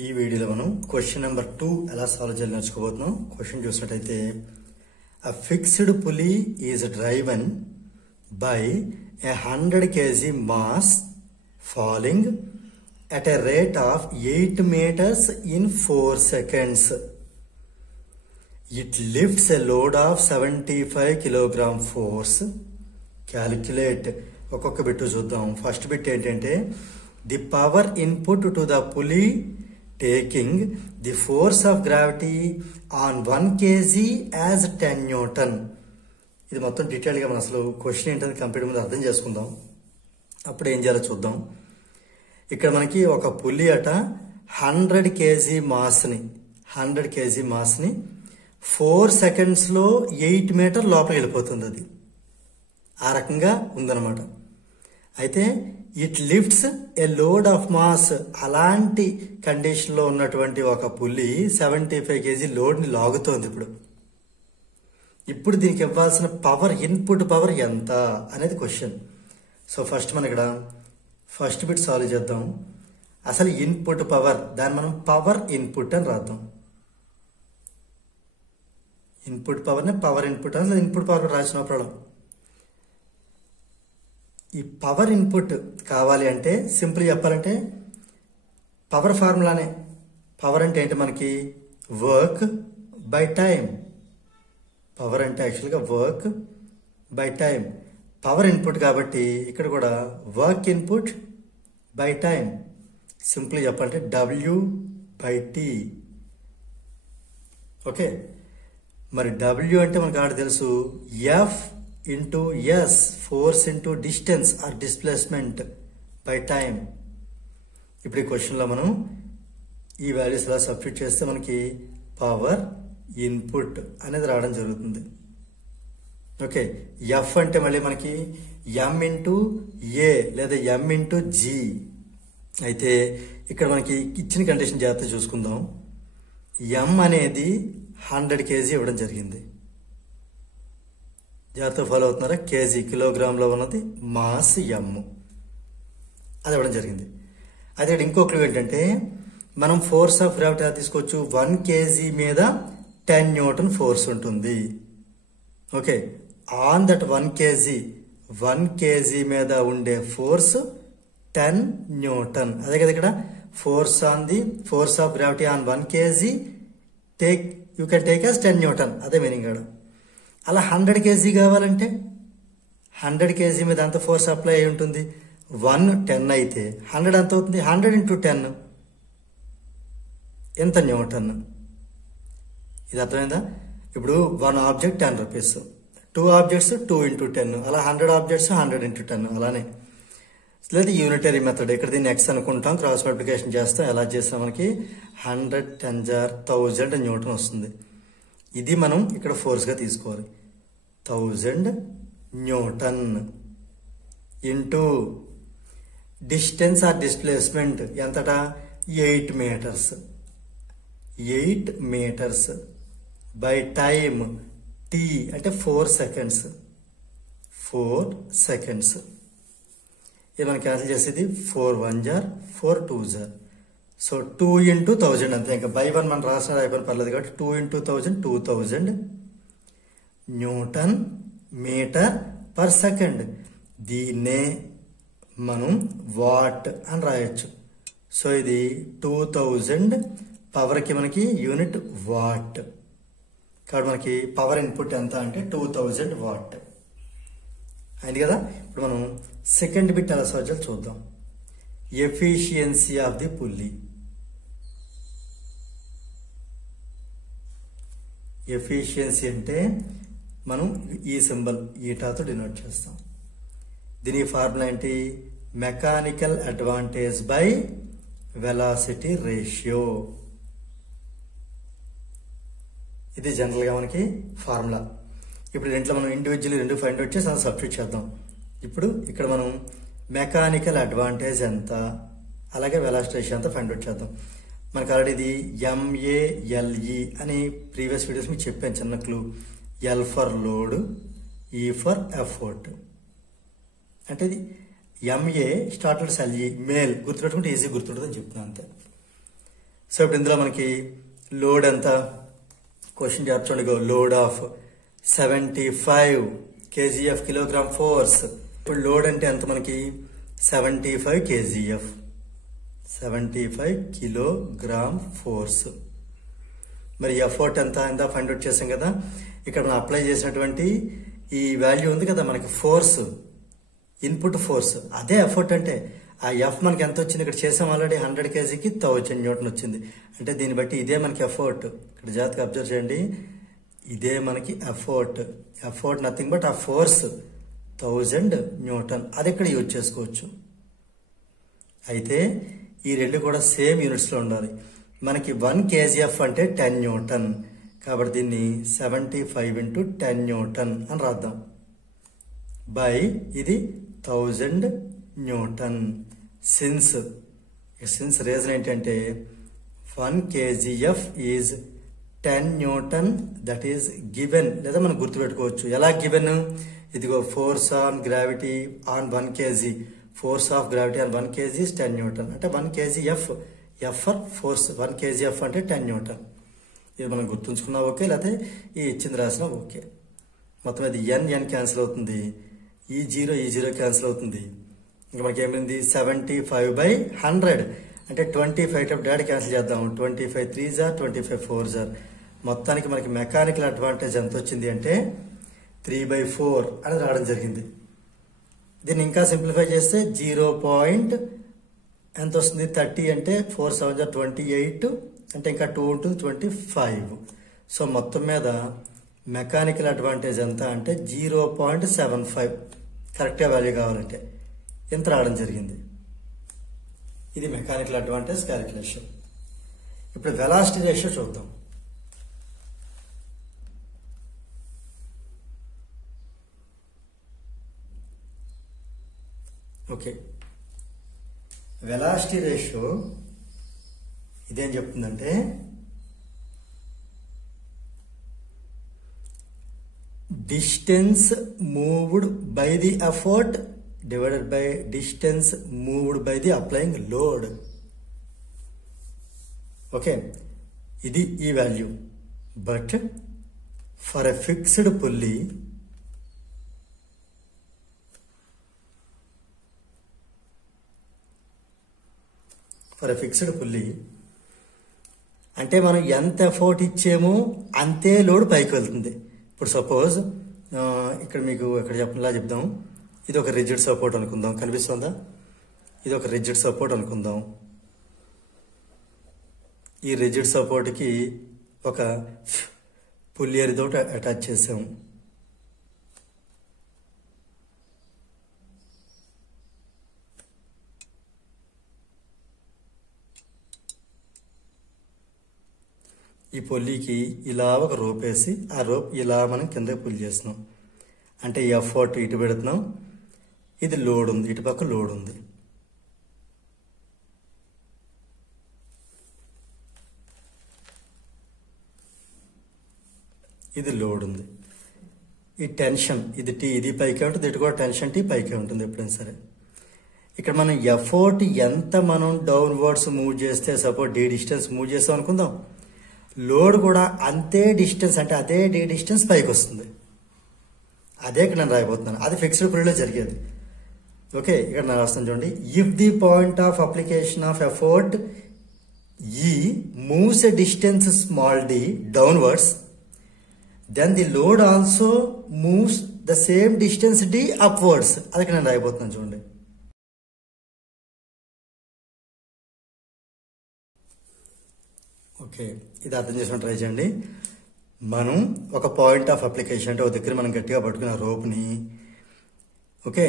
ఈ వీడియోలో మనం క్వశ్చన్ నెంబర్ 2 ఎలా సాల్వ్ చేయాలి నేర్చుకోబోతున్నాం. క్వశ్చన్ చూసినట్టయితే a fixed pulley is driven by a 100 kg mass falling at a rate of 8 meters in 4 seconds. It lifts a load of 75 kilogram force. Calculate. ఒక్కొక్క bit చూద్దాం. First bit ఏంటంటే the power input to the pulley taking the force of gravity on 1 kg as 10 Newton. ఇది మొత్తం డీటెయిల్గా మనం అసలు question ఏంటని complete ముందు అర్థం చేసుకుందాం. అప్పుడు ఏం చేయాలో చూద్దాం. ఇక్కడ మనకి ఒక పులి అట 100 kg మాస్ని 4 సెకండ్స్లో 8 మీటర్ లోపలికి వెళ్ళిపోతుంది. అది ఆ రకంగా ఉందన్నమాట. అయితే it lifts A load of mass. అలాంటి కండిషన్లో ఉన్నటువంటి ఒక పులి 75 kg లోడ్ని లాగుతోంది. ఇప్పుడు దీనికి ఇవ్వాల్సిన పవర్, ఇన్పుట్ పవర్ ఎంత అనేది క్వశ్చన్. సో ఫస్ట్ మనం ఇక్కడ ఫస్ట్ బిట్ సాల్వ్ చేద్దాం. అసలు ఇన్పుట్ పవర్, దాన్ని మనం పవర్ ఇన్పుట్ అని రాద్దాం. ఇన్పుట్ పవర్ని పవర్ ఇన్పుట్ అని, ఇన్పుట్ పవర్ రాసిన ప్రాబ్లం. ఈ పవర్ ఇన్పుట్ కావాలి అంటే సింపుల్ చెప్పాలంటే పవర్ ఫార్ములానే. పవర్ అంటే ఏంటి మనకి? Work by time. పవర్ అంటే యాక్చువల్గా work by time. Power input కాబట్టి ఇక్కడ కూడా work input by time. Simple చెప్పాలంటే W/T. ఓకే, మరి W అంటే మనకు ఆడ తెలుసు, F into S, force into distance or displacement by time. ఇప్పుడు ఈ క్వశ్చన్లో మనం ఈ వాల్యూస్ ఎలా సబ్స్టిట్యూట్ చేస్తే మనకి పవర్ ఇన్పుట్ అనేది రావడం జరుగుతుంది. ఓకే, ఎఫ్ అంటే మళ్ళీ మనకి M into A లేదా M into G. అయితే ఇక్కడ మనకి ఇచ్చిన కండిషన్ జాగ్రత్త చూసుకుందాం. M అనేది 100 kg ఇవ్వడం జరిగింది. జాగ్రత్తగా ఫాలో అవుతున్నారా? కేజీ, కిలోగ్రామ్లో ఉన్నది మాస్ M, అది ఇవ్వడం జరిగింది. అయితే ఇక్కడ ఇంకో క్లూ ఏంటంటే మనం ఫోర్స్ ఆఫ్ గ్రావిటీ తీసుకోవచ్చు. 1 kg మీద 10 Newton ఫోర్స్ ఉంటుంది. ఓకే, ఆన్ దట్ 1 kg మీద ఉండే ఫోర్స్ 10 Newton. అదే కదా ఇక్కడ force of gravity on 1 kg you can take as 10 Newton. అదే మీనింగ్ కాదు. అలా 100 kg కావాలంటే 100 kg మీద అంత ఫోర్స్ అప్లై అయి ఉంటుంది. 1 10 అయితే 100 ఎంత అవుతుంది? 100 into 10 ఎంత న్యూటన్? ఇది అర్థమైందా? ఇప్పుడు 1 ఆబ్జెక్ట్ 10 రూపీస్, 2 ఆబ్జెక్ట్స్ 2 into 10, అలా 100 ఆబ్జెక్ట్స్ 100 into 10. అలానే లేదా యూనిటరీ మెథడ్. ఇక్కడ దీన్ని ఎక్స్ అనుకుంటాం, క్రాస్ మల్టిప్లికేషన్ చేస్తాం. ఎలా చేసినా మనకి 100 10,000 న్యూటన్ వస్తుంది. ఇది మనం ఇక్కడ ఫోర్స్గా తీసుకోవాలి. 1000 newton into distance or displacement ఎంతట? 8 మీటర్స్ బై టైమ్ T అంటే 4 సెకండ్స్. ఇది మనం క్యాన్సిల్ చేసేది 4 1 jar 4 2 jar. సో 2 into 1000 అంతే. ఇంకా బై 1 మనం రాసిన అయిపోయిన పర్లేదు కాబట్టి 2 into 1000 2000 newton metre per second. దీన్నే మనం వాట్ అని రాయొచ్చు. సో ఇది 2000 పవర్కి మనకి యూనిట్ వాట్. కాబట్టి మనకి పవర్ ఇన్పుట్ ఎంత అంటే 2000 వాట్ అయింది కదా. ఇప్పుడు మనం సెకండ్ బిట్ ఎలా సాల్వ్ చేయాలో చూద్దాం. Efficiency of the pulley. Efficiency అంటే మనం ఈ సింబల్ ఈటాతో డినోట్ చేస్తాం. దీని ఫార్ములా ఏంటి? Mechanical advantage by velocity ratio. ఇది జనరల్గా మనకి ఫార్ములా. ఇప్పుడు దీంట్లో మనం ఇండివిజువల్ 2 ఫైండ్ అవుట్ చేసి అది సబ్స్టిట్యూట్ చేద్దాం. ఇప్పుడు ఇక్కడ మనం మెకానికల్ అడ్వాంటేజ్ ఎంత, అలాగే వెలాసిటీ రేషియో ఎంత ఫైండ్ అవుట్ చేద్దాం. మనకు ఆల్రెడీ ఇది MALE అని ప్రీవియస్ వీడియోస్ మీకు చెప్పాను, చిన్న clue. L for load, E for effort. అంటే ఇది MA స్టార్టెడ్ LE మేల్ గుర్తుపెట్టుకుంటే ఈజీ గుర్తుంటుంది అని చెప్తున్నాను అంతే. సో ఇప్పుడు ఇందులో మనకి లోడ్ ఎంత క్వశ్చన్ చూడండి, load of 75 kgf kilogram force. ఇప్పుడు లోడ్ అంటే ఎంత మనకి 75 kgf, 75 కిలోగ్రామ్ ఫోర్స్. మరి ఎఫర్ట్ ఎంత ఎంత ఫైండ్ అవుట్ చేసాం కదా. ఇక్కడ మనం అప్లై చేసినటువంటి ఈ వాల్యూ ఉంది కదా మనకి ఫోర్స్, ఇన్పుట్ ఫోర్స్, అదే ఎఫర్ట్ అంటే. ఆ ఎఫ్ మనకి ఎంత వచ్చింది ఇక్కడ చేసాం ఆల్రెడీ, 100 kgకి 1000 న్యూటన్ వచ్చింది. అంటే దీన్ని బట్టి ఇదే మనకి ఎఫర్ట్. ఇక్కడ జాగ్రత్తగా అబ్జర్వ్ చేయండి, ఇదే మనకి ఎఫర్ట్. ఎఫర్ట్ నథింగ్ బట్ ఆ ఫోర్స్ 1000 న్యూటన్. అది ఇక్కడ యూజ్ చేసుకోవచ్చు. అయితే ఈ రెండు కూడా సేమ్ యూనిట్స్ లో ఉండాలి. మనకి 1 kgf అంటే 10 న్యూటన్, కాబట్టి దీన్ని 75 × 10 న్యూటన్ అని రాద్దాం. బై ఇది 1000 న్యూటన్. సిన్స్ రీజన్ ఏంటంటే 1 kgf is 10 Newton, that is given. లేదా మనం గుర్తుపెట్టుకోవచ్చు ఎలా గివెన్. ఇదిగో force on gravity on 1 kg, force of gravity on 1 kg is 10 Newton. అంటే 1 kgf, F for force, 1 kgf అంటే 10 న్యూటన్. ఇది మనం గుర్తుంచుకున్నా ఓకే, లేకపోతే ఈ ఇచ్చింది రాసినా ఓకే. మొత్తం అది ఎన్ క్యాన్సిల్ అవుతుంది, ఈ జీరో క్యాన్సిల్ అవుతుంది. ఇంకా మనకి ఏమైంది 75/100 అంటే 25 డాడీ క్యాన్సిల్ చేద్దాం. 25 3s 25 4s. మొత్తానికి మనకి మెకానికల్ అడ్వాంటేజ్ ఎంత వచ్చింది అంటే 3/4 అని రావడం జరిగింది. దీన్ని ఇంకా సింప్లిఫై చేస్తే 0. ఎంత వస్తుంది 30 అంటే 4 7 28 అంటే ఇంకా 2 ఉంటుంది 25. సో మొత్తం మీద మెకానికల్ అడ్వాంటేజ్ ఎంత అంటే 0.75. కరెక్ట్గా వాల్యూ కావాలంటే ఎంత రావడం జరిగింది. ఇది మెకానికల్ అడ్వాంటేజ్ క్యాలిక్యులేషన్. ఇప్పుడు వెలాసిటీ రేషియో చూద్దాం. ఓకే, వెలాసిటీ రేషియో ఇదేం చెప్తుందంటే distance moved by the effort divided by distance moved by the applying load. Okay, ఇది ఈ value. But for a fixed pulley అంటే మనం ఎంత ఎఫర్ట్ ఇచ్చేమో అంతే లోడ్ పైకి వెళ్తుంది. ఇప్పుడు సపోజ్ ఇక్కడ మీకు ఎక్కడ చెప్పలా చెప్దాం. ఇది ఒక రిజిడ్ సపోర్ట్ అనుకుందాం, కనిపిస్తుందా? ఇది ఒక రిజిడ్ సపోర్ట్ అనుకుందాం. ఈ రిజిడ్ సపోర్ట్కి ఒక పుల్లియర్ తోటి అటాచ్ చేసాం. ఈ పొల్లికి ఇలా ఒక రోప్ వేసి ఆ రోప్ ఇలా మనం కిందకి పుల్ చేస్తున్నాం. అంటే ఈ ఎఫర్ట్ ఇటు పెడుతున్నాం, ఇది లోడ్ ఉంది, ఇటు పక్క లోడ్ ఉంది. ఇది లోడ్ ఉంది. ఈ టెన్షన్ ఇది టీ, ఇది పైకే ఉంటుంది, ఇటు కూడా టెన్షన్ టీ పైకే ఉంటుంది ఎప్పుడైనా సరే. ఇక్కడ మనం ఎఫర్ట్ ఎంత మనం డౌన్వర్డ్స్ మూవ్ చేస్తే, సపోజ్ డి డిస్టెన్స్ మూవ్ చేస్తాం అనుకుందాం, లోడ్ కూడా అంతే డిస్టెన్స్ అంటే అదే డి డిస్టెన్స్ పైకి వస్తుంది. అదే ఇక్కడ నేను రాయబోతున్నాను, అది ఫిక్స్డ్ పుల్లీలో జరిగేది. ఓకే, ఇక్కడ నేను రాస్తాను చూడండి. If the point of application of effort E moves a distance small D downwards, then the load also moves the same distance D upwards. అది ఇక్కడ నేను రాయబోతున్నాను చూడండి. ఓకే, ఇది అర్థం చేసుకుని ట్రై చేయండి. మనం ఒక పాయింట్ ఆఫ్ అప్లికేషన్ అంటే ఒక దగ్గర మనం గట్టిగా పట్టుకున్న రోప్ని, ఓకే,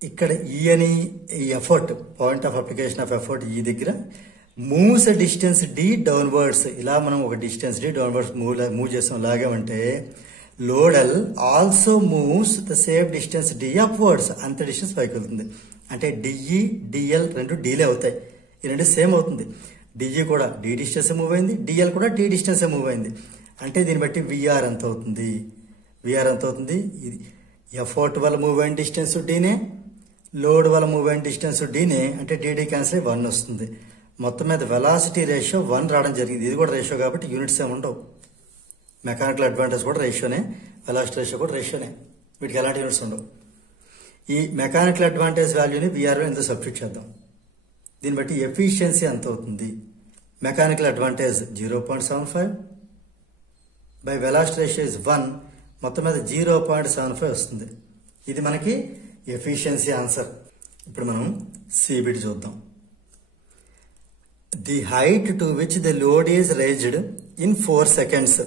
ఇక్కడ ఈ అని ఈ effort point of application of effort ఈ దగ్గర మూవ్స్ డిస్టెన్స్ డి డౌన్వర్డ్స్. ఇలా మనం ఒక డిస్టెన్స్ డి డౌన్వర్డ్స్ మూవ్ చేస్తాం లాగామంటే load L also moves the same distance D upwards. అంత డిస్టెన్స్ పైకి వెళ్తుంది. అంటే డిఈ డిఎల్ రెండు డీలే అవుతాయి, ఈ రెండు సేమ్ అవుతుంది. డిఈ కూడా డి డిస్టెన్స్ మూవ్ అయింది, డిఎల్ కూడా డి డిస్టెన్స్ మూవ్ అయింది. అంటే దీన్ని బట్టి విఆర్ ఎంత అవుతుంది, విఆర్ ఎంత అవుతుంది, ఇది ఎఫర్ట్ వల్ల మూవ్ అయిన డిస్టెన్స్ డీనే, లోడ్ వల్ల మూవ్ అయిన డిస్టెన్స్ డీనే, అంటే డిడి క్యాన్సిల్ 1 వస్తుంది. మొత్తం మీద వెలాసిటీ రేషియో 1 రావడం జరిగింది. ఇది కూడా రేషియో కాబట్టి యూనిట్స్ ఏమి ఉండవు. మెకానికల్ అడ్వాంటేజ్ కూడా రేషియోనే, వెలాసిటీ రేషియో కూడా రేషియోనే, వీటికి ఎలాంటి యూనిట్స్ ఉండవు. ఈ మెకానికల్ అడ్వాంటేజ్ వాల్యూని విఆర్లో ఇందులో సబ్స్టిట్యూట్ చేద్దాం. దీన్ని బట్టి ఎఫిషియన్సీ ఎంత అవుతుంది? Mechanical advantage 0.75 by velocity ratio is 1, మొత్తం మీద 0.75 వస్తుంది. ఇది మనకి ఎఫిషియన్సీ ఆన్సర్. ఇప్పుడు మనం సిబిటి చూద్దాం. The height to which the load is raised in 4 seconds.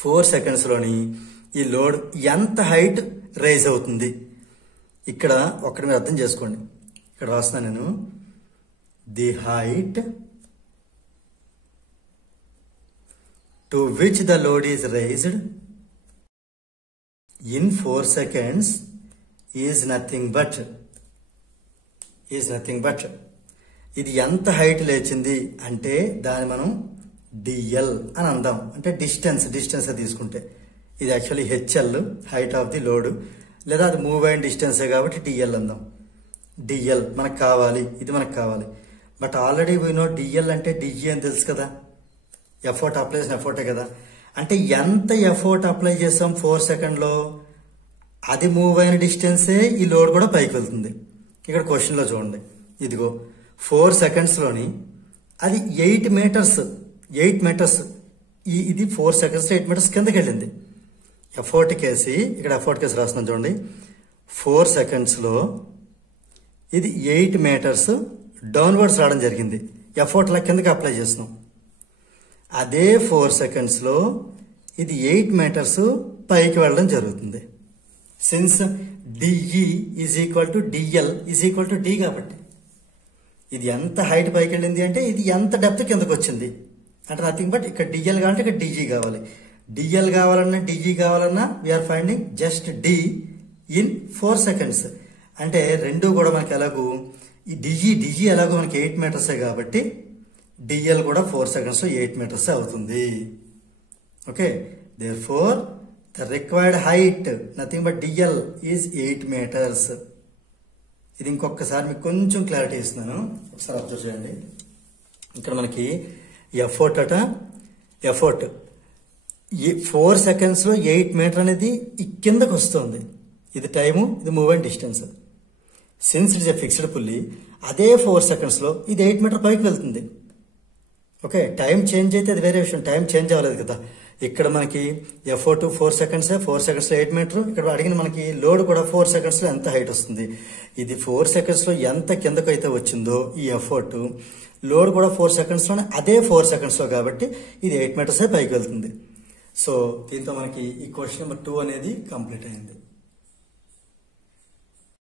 4 సెకండ్స్లోని ఈ లోడ్ ఎంత హైట్ రైజ్ అవుతుంది? ఇక్కడ ఒక్కటి మీరు అర్థం చేసుకోండి. ఇక్కడ రాస్తున్నాను నేను, the height to which the load is raised in 4 seconds is nothing but ఇది ఎంత హైట్ లేచింది అంటే దాన్ని మనం డిఎల్ అని అందాం. అంటే డిస్టెన్స్ తీసుకుంటే ఇది actually HL, height of the load, లేదా అది మూవ్ అయిన డిస్టెన్సే కాబట్టి డిఎల్ అందాం. డిఎల్ మనకు కావాలి, ఇది మనకు కావాలి. But already we know DL అంటే డిజీ అని తెలుసు కదా, ఎఫర్ట్ అప్లై చేసిన ఎఫర్టే కదా. అంటే ఎంత ఎఫర్ట్ అప్లై చేసాం 4 సెకండ్లో, అది మూవ్ అయిన డిస్టెన్సే ఈ లోడ్ కూడా పైకి వెళ్తుంది. ఇక్కడ క్వశ్చన్లో చూడండి, ఇదిగో 4 సెకండ్స్లోని అది 8 మీటర్స్ ఇది 4 సెకండ్స్ 8 మీటర్స్ కిందకి వెళ్ళింది. ఎఫర్ట్ కేసి రాస్తున్నాను చూడండి. 4 సెకండ్స్లో ఇది 8 మీటర్స్ డౌన్వర్డ్స్ రావడం జరిగింది. ఎఫర్ట్లా కిందకి అప్లై చేస్తున్నాం. అదే 4 సెకండ్స్లో ఇది 8 మీటర్స్ పైకి వెళ్ళడం జరుగుతుంది. Since DE is equal to DL is equal to D కాబట్టి ఇది ఎంత హైట్ పైకి వెళ్ళింది అంటే ఇది ఎంత డెప్త్ కిందకు వచ్చింది అంటే నథింగ్ బట్ ఇక్కడ డిఎల్ కావాలంటే ఇక్కడ డిజీ కావాలి. డిఎల్ కావాలన్నా డిజీ కావాలన్నా we are finding just D in 4 seconds. అంటే రెండు కూడా మనకి ఎలాగూ ఈ డిజీ ఎలాగో మనకి 8 మీటర్సే కాబట్టి డిఎల్ కూడా 4 సెకండ్స్ 8 మీటర్స్ అవుతుంది. Okay, therefore the required height nothing but DL is 8 metres. ఇది ఇంకొకసారి మీకు కొంచెం క్లారిటీ ఇస్తున్నాను, ఒకసారి అబ్జర్వ్ చేయండి. ఇక్కడ మనకి ఎఫర్ట్ 4 సెకండ్స్లో 8 మీటర్ అనేది కిందకు వస్తుంది. ఇది టైము, ఇది move and distance. Since it is a fixed pulley, అదే 4 సెకండ్స్లో ఇది 8 మీటర్ పైకి వెళ్తుంది. ఓకే, టైం చేంజ్ అయితే అది వేరే విషయం, టైం చేంజ్ అవ్వలేదు కదా. ఇక్కడ మనకి ఎఫర్ట్ 4 సెకండ్సే, 4 సెకండ్స్లో 8 మీటర్. ఇక్కడ అడిగిన మనకి లోడ్ కూడా 4 సెకండ్స్లో ఎంత హైట్ వస్తుంది. ఇది 4 సెకండ్స్లో ఎంత కిందకు అయితే వచ్చిందో ఈ ఎఫర్ట్, లోడ్ కూడా 4 సెకండ్స్లోనే అదే 4 సెకండ్స్లో కాబట్టి ఇది 8 మీటర్సే పైకి వెళ్తుంది. సో దీంతో మనకి ఈ క్వశ్చన్ నెంబర్ 2 అనేది కంప్లీట్ అయింది.